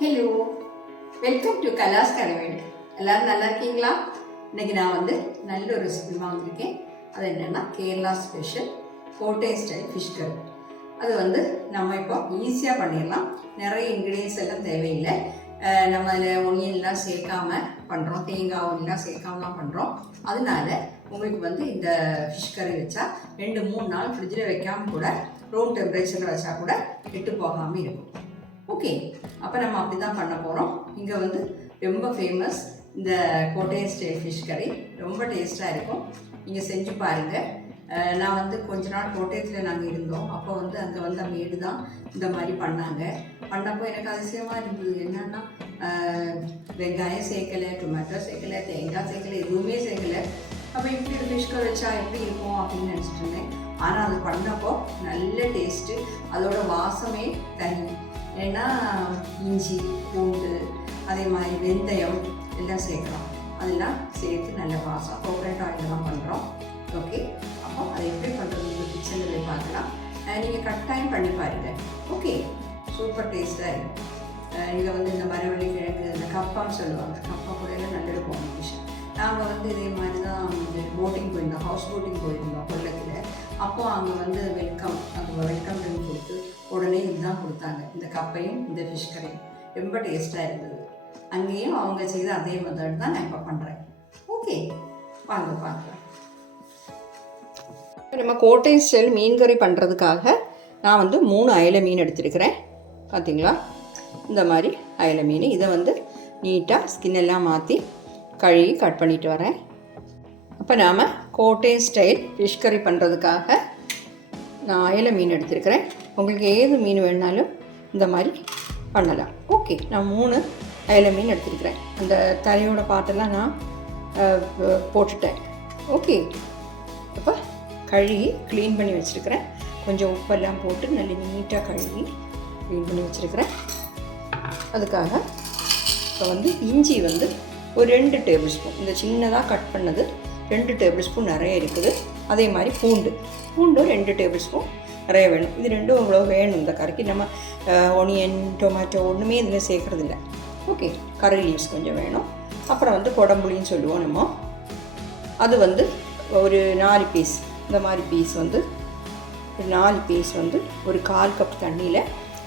Hello welcome to கலாஸ் கரவேண்ட் எல்லாரும் நல்லா இருக்கீங்களா? இன்னைக்கு நான் வந்து நல்ல ஒரு ரெசிபி வாங்கியிருக்கேன் அது என்னென்னா கேரளா ஸ்பெஷல் கோட்டை ஸ்டைல் ஃபிஷ் கறி அது வந்து நம்ம இப்போ ஈஸியாக பண்ணிடலாம். நிறைய இன்க்ரீடியன்ஸ் எல்லாம் தேவையில்லை. நம்ம அதில் ஒனியன்லாம் சேர்க்காம பண்ணுறோம் தேங்காய் ஒன்லாம் சேர்க்காம தான் பண்ணுறோம் அதனால உங்களுக்கு வந்து இந்த ஃபிஷ் கறி வச்சா ரெண்டு மூணு நாள் ஃப்ரிட்ஜில் வைக்காமல் கூட ரூம் டெம்பரேச்சரில் வச்சா கூட கெட்டு போகாமல் இருக்கும். ஓகே அப்போ நம்ம அப்படி தான் பண்ண போகிறோம் இங்கே வந்து ரொம்ப ஃபேமஸ் இந்த கோட்டை ஸ்டைல் ஃபிஷ் கறி ரொம்ப டேஸ்ட்டாக இருக்கும். நீங்கள் செஞ்சு பாருங்கள் நான் வந்து கொஞ்ச நாள் கோட்டயத்தில் நாங்கள் இருந்தோம். அப்போ வந்து அங்கே வந்து மேடு தான் இந்த மாதிரி பண்ணாங்க. பண்ணப்போ எனக்கு அதிசயமாக இருந்தது. என்னென்னா வெங்காயம் சேர்க்கலை டொமேட்டோ சேர்க்கலை தேங்காய் சேர்க்கலை எதுவுமே சேர்க்கலை. அப்போ இப்படி ஒரு ஃபிஷ் வச்சா எப்படி இருக்கும் அப்படின்னு நினச்சிட்டு இருந்தேன். ஆனால் அது பண்ணப்போ நல்ல டேஸ்ட்டு அதோட வாசமே தனி. ஏன்னா இஞ்சி பூண்டு அதே மாதிரி வெந்தயம் எல்லாம் சேர்க்கலாம். அதெல்லாம் சேர்த்து நல்ல வாசம். கோகனட் ஆயில் தான் பண்ணுறோம் ஓகே அப்போ அதை எப்படி பண்ணுறது கிச்சனில் போய் பார்க்கலாம். நீங்கள் கட்டாயம் பண்ணி பாருங்கள் ஓகே சூப்பர் டேஸ்ட்டாக இருக்கும். இங்கே வந்து இந்த மரவள்ளி கிழங்கு இந்த கப்பான்னு சொல்லுவாங்க. கப்பா கூட எல்லாம் நல்ல விஷயம் நாங்கள் வந்து இதே மாதிரி தான் போட்டிங் போயிருந்தோம். ஹவுஸ் போட்டிங் போயிருந்தோம். கொல்லத்தில். அப்போது அங்கே வந்து வெல்கம் அங்கே வெல்கம் ட்ரிங்க் கொடுத்து தான் கொடுத்தாங்க. இந்த கப்பையும் இந்த ஃபிஷ் கறியும். ரொம்ப டேஸ்ட்டாக இருந்தது. அங்கேயும் அவங்க செய்த அதே மெத்தட் தான் நான் இப்போ பண்ணுறேன் ஓகே வாங்க பார்க்கலாம். நம்ம கோட்டை ஸ்டைல் மீன் கறி பண்ணுறதுக்காக நான் வந்து மூணு அயலை மீன் எடுத்திருக்கிறேன். பார்த்தீங்களா இந்த மாதிரி அயலை மீன். இதை வந்து நீட்டாக ஸ்கின் எல்லாம் மாற்றி கழுவி கட் பண்ணிட்டு வரேன். அப்போ நாம் கோட்டை ஸ்டைல் ஃபிஷ் கறி பண்ணுறதுக்காக நான் அயலை மீன் எடுத்திருக்கிறேன். உங்களுக்கு ஏது மீன் வேணாலும் இந்த மாதிரி பண்ணலாம். ஓகே நான் மூணு அயல மீன் எடுத்திருக்கிறேன் அந்த தலையோட பாட்டெல்லாம் நான் போட்டுட்டேன். ஓகே அப்போ கழுவி க்ளீன் பண்ணி வச்சுருக்கிறேன். கொஞ்சம் உப்பெல்லாம் போட்டு நல்ல நீட்டாக கழுவி க்ளீன் பண்ணி வச்சுருக்கிறேன். அதுக்காக இப்போ வந்து இஞ்சி வந்து ஒரு ரெண்டு டேபிள் ஸ்பூன் இந்த சின்னதாக கட் பண்ணது ரெண்டு டேபிள் ஸ்பூன் நிறைய இருக்குது. அதே மாதிரி பூண்டு. பூண்டு ரெண்டு டேபிள் ஸ்பூன் நிறைய வேணும் இது ரெண்டும் இவ்வளோ வேணும். இந்த கறிக்கு நம்ம ஒனியன் டொமேட்டோ ஒன்றுமே இதில் சேர்க்குறதில்ல. ஓகே கறி லீவ்ஸ் கொஞ்சம் வேணும். அப்புறம் வந்து குடம்புளின்னு சொல்லுவோம் நம்ம. அது வந்து ஒரு நாலு பீஸ் இந்த மாதிரி பீஸ் வந்து ஒரு நாலு பீஸ் வந்து ஒரு கால் கப் தண்ணியில்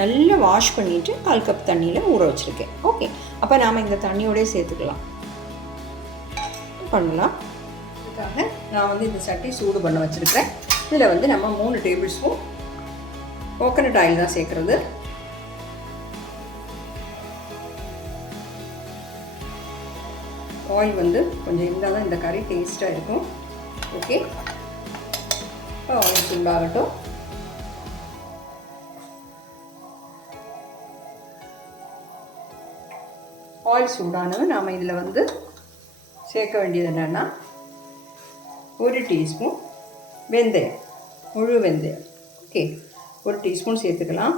நல்லா வாஷ் பண்ணிவிட்டு கால் கப் தண்ணியில் ஊற வச்சுருக்கேன். ஓகே அப்போ நாம் இந்த தண்ணியோடய சேர்த்துக்கலாம். பண்ணலாம். அதுக்காக நான் வந்து இந்த சட்டி சூடு பண்ண வச்சுருக்கேன். இதில் வந்து நம்ம மூணு டேபிள் ஸ்பூன் கோகனட் ஆயில் தான் சேர்க்குறது. ஆயில் வந்து கொஞ்சம் இருந்தால் தான் இந்த கறி டேஸ்ட்டாக இருக்கும். ஓகே ஆயில் சூடாகட்டும் ஆயில் சூடானதும் நாம் இதில் வந்து சேர்க்க வேண்டியது என்னென்னா ஒரு டீஸ்பூன் வெந்தயம். முழு வெந்தயம் ஓகே ஒரு டீஸ்பூன் சேர்த்துக்கலாம்.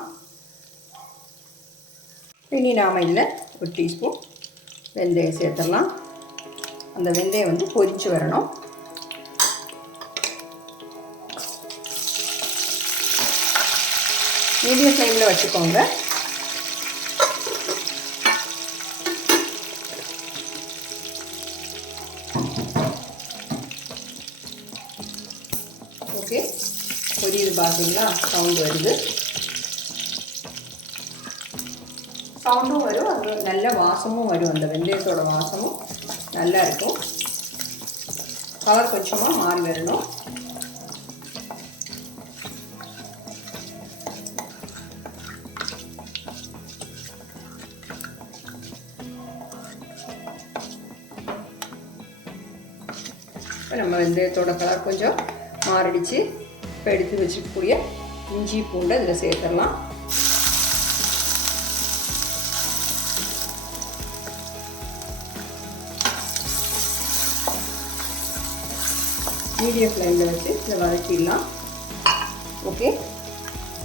இனி நாம் இல்லை ஒரு டீஸ்பூன் வெந்தயம் சேர்த்துடலாம். அந்த வெந்தயம் வந்து பொரிச்சு வரணும். மீடியம் ஃப்ளேமில் வச்சுக்கோங்க. பார்த்தீங்கன்னா சவுண்டு வருது. சவுண்டும் வரும். அது நல்ல வாசமும் வரும். அந்த வெந்தயத்தோட வாசமும் நல்லா இருக்கும். கலர் கொஞ்சமாக மாறி வரணும். இப்போ நம்ம வெந்தயத்தோட கலர் கொஞ்சம் மாறிடுச்சு. இப்போ எடுத்து வச்சுக்கக்கூடிய இஞ்சி பூண்டை இதில் சேர்த்துடலாம். மீடியம் ஃப்ளேமில் வச்சு இதை வதக்கிடலாம். ஓகே?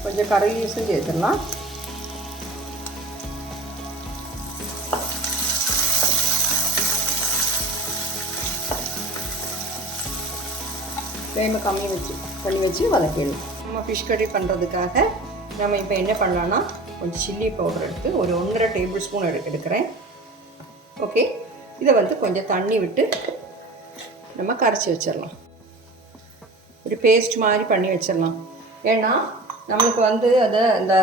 கொஞ்சம் கறி யூஸும் சேர்த்துடலாம். ஃப்ளேமை கம்மி வச்சு பண்ணி வச்சு வதக்கிடணும். நம்ம ஃபிஷ் கறி பண்ணுறதுக்காக நம்ம இப்போ என்ன பண்ணலான்னா கொஞ்சம் சில்லி பவுடர் எடுத்து ஒரு ஒன்றரை டேபிள் ஸ்பூன் எடுக்க எடுக்கிறேன். ஓகே இதை வந்து கொஞ்சம் தண்ணி விட்டு நம்ம கரைச்சி வச்சிடலாம். ஒரு பேஸ்ட் மாதிரி பண்ணி வச்சிடலாம். ஏன்னா நம்மளுக்கு வந்து அதை இந்த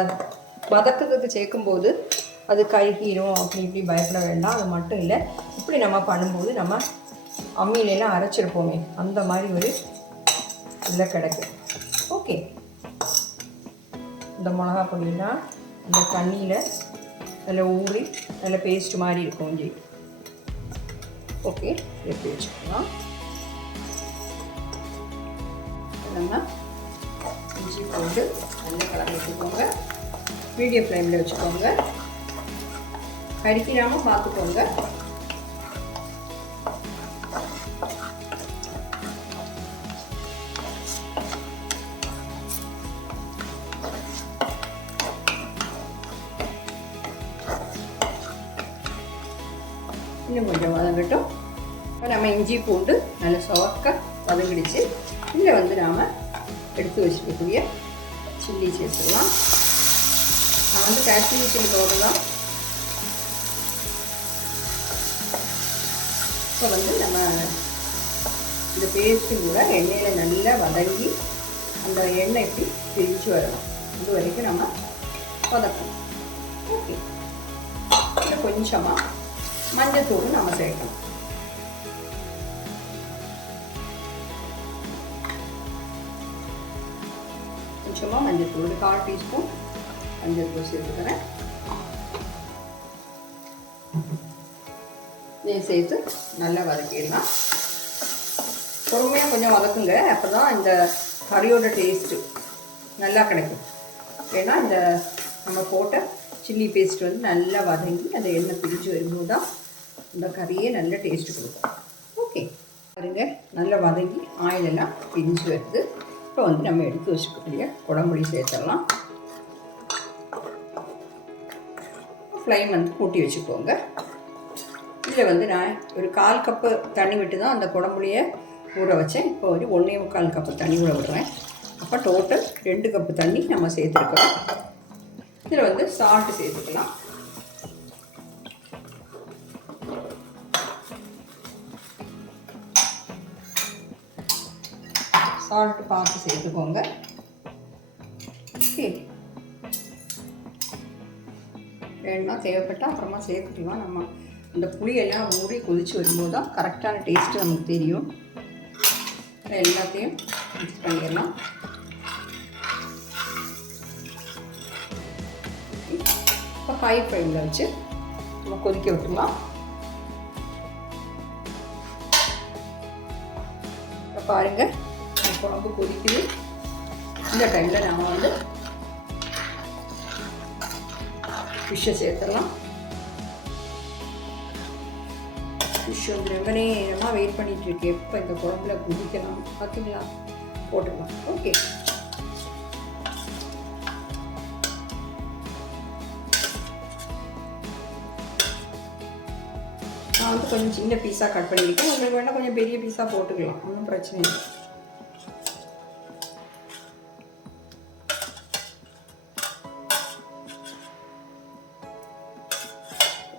வதக்கத்துக்கு சேர்க்கும்போது அது கருகிரும் அப்படி இப்படி பயப்பட வேண்டாம். அது மட்டும் இல்லை இப்படி நம்ம பண்ணும்போது நம்ம அம்மியிலலாம் அரைச்சிருப்போமே அந்த மாதிரி ஒரு இதில் கிடைக்கும் ஓகே. இந்த மிளகா பொடியெல்லாம் இந்த தண்ணியில் நல்ல ஊறி நல்ல பேஸ்ட் மாதிரி இருக்கும் ஜி ஓகே எப்படி வச்சுக்கலாம். இஞ்சி போட்டு நல்ல கலந்து வச்சுக்கோங்க. மீடியம் ஃப்ளேமில் வச்சுக்கோங்க. கறிக்கிறாமல் பார்த்துக்கோங்க. இன்னும் கொஞ்சம் வதங்கட்டும் இப்போ நம்ம இஞ்சி பூண்டு நல்லா சவக்க வதங்கிடுச்சு இதில் வந்து நாம் எடுத்து வச்சுக்கக்கூடிய சில்லி சேர்த்துக்கலாம் நான் வந்து காஷ்மீரி சில்லி பவுடர் தான் இப்போ வந்து நம்ம இந்த பேஸ்ட்டு கூட எண்ணெயில் நல்லா வதங்கி அந்த எண்ணெய் இப்படி பிரித்து வரணும் இது வரைக்கும் நம்ம வதக்கணும் ஓகே கொஞ்சமாக மஞ்சத்தூள் நம்ம சேர்க்கணும் கொஞ்சமாக மஞ்சத்தூள் ஒரு கால் டீஸ்பூன் மஞ்சத்தூள் சேர்த்துக்கிறேன் நீ சேர்த்து நல்லா வதக்கிடலாம் பொறுமையாக கொஞ்சம் வதக்குங்க அப்போ தான் இந்த கறியோட டேஸ்ட்டு நல்லா கிடைக்கும் ஏன்னா இந்த நம்ம போட்ட சில்லி பேஸ்ட் வந்து நல்லா வதங்கி அந்த எண்ணெய் பிரித்து வரும்போது தான் இந்த கறியே நல்ல டேஸ்ட் கொடுக்கும். ஓகே பாருங்க நல்லா வதங்கி ஆயிலெல்லாம் பிரிஞ்சு வருது. இப்போ வந்து நம்ம எடுத்து வச்சுக்கக்கூடிய குடம்புளி சேர்த்துடலாம். ஃப்ளைம் வந்து கூட்டி வச்சுக்கோங்க. இதில் வந்து நான் ஒரு கால் கப்பு தண்ணி விட்டு தான் அந்த குடம்புளியை ஊற வச்சேன். இப்போ ஒரு ஒன்றே முக்கால் கப்பு தண்ணி ஊற விடுறேன். அப்போ டோட்டல் ரெண்டு கப்பு தண்ணி நம்ம சேர்த்துருக்கோம். இதில் வந்து சால்ட்டு சேர்த்துக்கலாம். சால்ட் பார்த்து சேர்த்துக்கோங்க. ஓகே வேணும்னா தேவைப்பட்டால் அப்புறமா சேர்த்துக்கலாம். நம்ம அந்த புளியெல்லாம் ஊறி கொதித்து வரும்போது தான் கரெக்டான டேஸ்ட்டு நமக்கு தெரியும். எல்லாத்தையும் மிக்ஸ் பண்ணிடலாம். ஹை ஃப்ளேமில் வச்சு நம்ம கொதிக்க விட்டுலாம் இப்போ பாருங்கள் குழம்பு கொதிக்குது. இந்த டைமில் நாம் வந்து ஃபிஷ்ஷை சேர்த்துடலாம். ஃபிஷ் வந்து ரொம்ப நேரமாக வெயிட் பண்ணிகிட்டு இருக்கு. எப்போ இந்த குழம்புல குதிக்கலாம் பார்த்தீங்களா போட்டுக்கலாம் ஓகே நான் வந்து கொஞ்சம் சின்ன பீஸாக கட் பண்ணியிருக்கேன். உங்களுக்கு வேணால் கொஞ்சம் பெரிய பீஸாக போட்டுக்கலாம். ஒன்றும் பிரச்சனை இல்லை.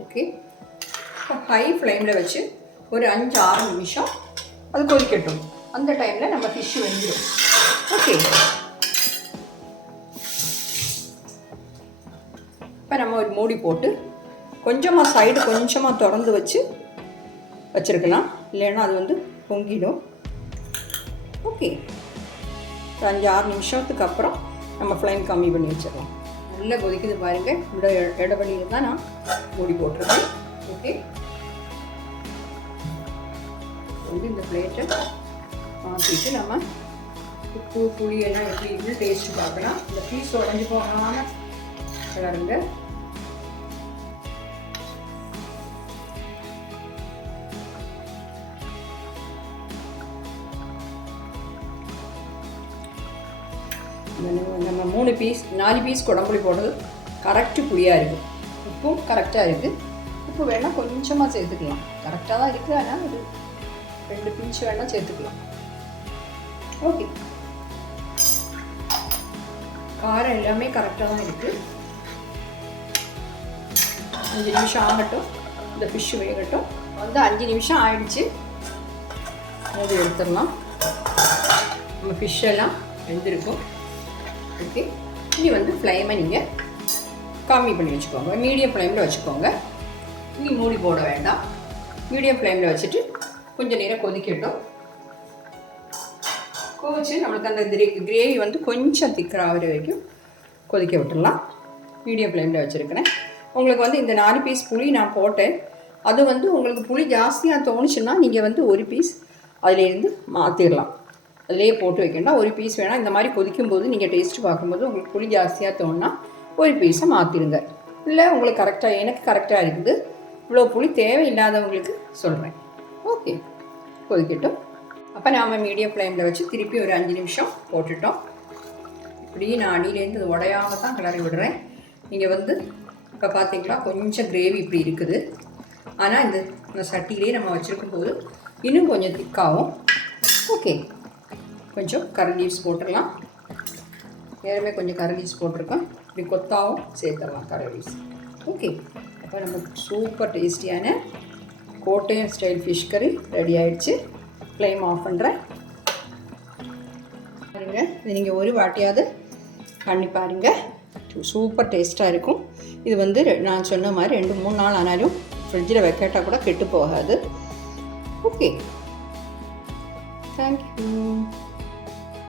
ஓகே ஹை ஃப்ளேமில் வச்சு ஒரு அஞ்சு ஆறு நிமிஷம் அது கொதிக்கட்டும். அந்த டைமில் நம்ம ஃபிஷ் வெந்துடும் ஓகே இப்போ நம்ம ஒரு மூடி போட்டு கொஞ்சமாக சைடு கொஞ்சமாக திறந்து வச்சு வச்சுருக்கலாம். இல்லைன்னா அது வந்து பொங்கிடும். ஓகே ஒரு அஞ்சு ஆறு நிமிஷத்துக்கு அப்புறம் நம்ம ஃப்ளைம் கம்மி பண்ணி வச்சிடலாம். நல்லா கொதிக்குது பாருங்கள் இந்த இடவெளியில் தான் நான் மூடி போட்டிருக்கேன். ஓகே வந்து இந்த பிளேட்டை மாற்றிட்டு நம்ம உப்பு புளி எல்லாம் எப்படி இருக்குன்னு டேஸ்ட்டு பார்க்கலாம். இந்த பீஸ் உடஞ்சி போகாமல் கிளறுங்க மூணு பீஸ் நாலு பீஸ் குடம்புளி போடுறது கரெக்டு புளியாக இருக்கும். உப்பும் கரெக்டாக இருக்குது உப்பு வேணால் கொஞ்சமாக சேர்த்துக்கலாம். கரெக்டாக தான் இருக்குது ஆனால் ஒரு ரெண்டு பிஞ்சு வேணால் சேர்த்துக்கலாம். ஓகே காரம் எல்லாமே கரெக்டாக தான் இருக்குது அஞ்சு நிமிஷம் ஆகட்டும். இந்த ஃபிஷ்ஷு வேகட்டும். வந்து அஞ்சு நிமிஷம் ஆயிடுச்சு. அது எடுத்துடலாம். நம்ம ஃபிஷ்ஷெல்லாம் வெந்திருக்கும். ஓகே. இனி வந்து ஃப்ளைமை நீங்கள் கம்மி பண்ணி வச்சுக்கோங்க. மீடியம் ஃப்ளேமில் வச்சுக்கோங்க. இனி மூடி போட வேண்டாம். மீடியம் ஃப்ளேமில் வச்சுட்டு கொஞ்சம் நேரம் கொதிக்கட்டும். கொதிச்சு நம்மளுக்கு அந்த கிரேவி வந்து கொஞ்சம் திக்கராகிற வரைக்கும் கொதிக்க விட்டுடலாம். மீடியம் ஃப்ளேமில் வச்சுருக்கிறேன். உங்களுக்கு வந்து இந்த நாலு பீஸ் புளி நான் போட்டேன். அது வந்து உங்களுக்கு புளி ஜாஸ்தியாக தோணுச்சுன்னா நீங்கள் வந்து ஒரு பீஸ் அதிலேருந்து மாற்றிடலாம் அதிலே போட்டு வைக்கணும் ஒரு பீஸ் வேணால் இந்த மாதிரி கொதிக்கும் போது நீங்கள் டேஸ்ட்டு பார்க்கும்போது உங்களுக்கு புளி ஜாஸ்தியாக தோணுன்னா ஒரு பீஸை மாற்றிடுங்க இல்லை உங்களுக்கு கரெக்டாக எனக்கு கரெக்டாக இருக்குது. இவ்வளோ புளி தேவையில்லாதவங்களுக்கு சொல்கிறேன் ஓகே கொதிக்கட்டும். அப்போ நாம் மீடியம் ஃப்ளேமில் வச்சு திருப்பி ஒரு அஞ்சு நிமிஷம் போட்டுட்டோம். இப்படி நான் அடியிலேருந்து உடையாமல் உடையாம தான் கிளறி விடுறேன். நீங்கள் வந்து இப்போ பார்த்தீங்களா கொஞ்சம் கிரேவி இப்படி இருக்குது. ஆனால் இந்த இந்த சட்டியிலே நம்ம வச்சுருக்கும் போது இன்னும் கொஞ்சம் திக்காகும் ஓகே கொஞ்சம் கரி லீவ்ஸ் போட்டுடலாம். நேரமே கொஞ்சம் கரி லீவ்ஸ் போட்டிருக்கோம். இப்படி கொத்தாவும் சேர்த்துடலாம் கரி லீவ்ஸ் ஓகே அப்போ நம்ம சூப்பர் டேஸ்டியான Kottayam style fish curry ready ஆயிடுச்சு. ஃப்ளேம் ஆஃப் பண்ணுறேன் பாருங்க. இது நீங்கள் ஒரு வாட்டியாவது பண்ணி பாருங்கள் சூப்பர் டேஸ்ட்டாக இருக்கும். இது வந்து ரெ- நான் சொன்ன மாதிரி ரெண்டு மூணு நாள் ஆனாலும் ஃப்ரிட்ஜில் வைக்கட்டா கூட கெட்டு போகாது. Okay thank you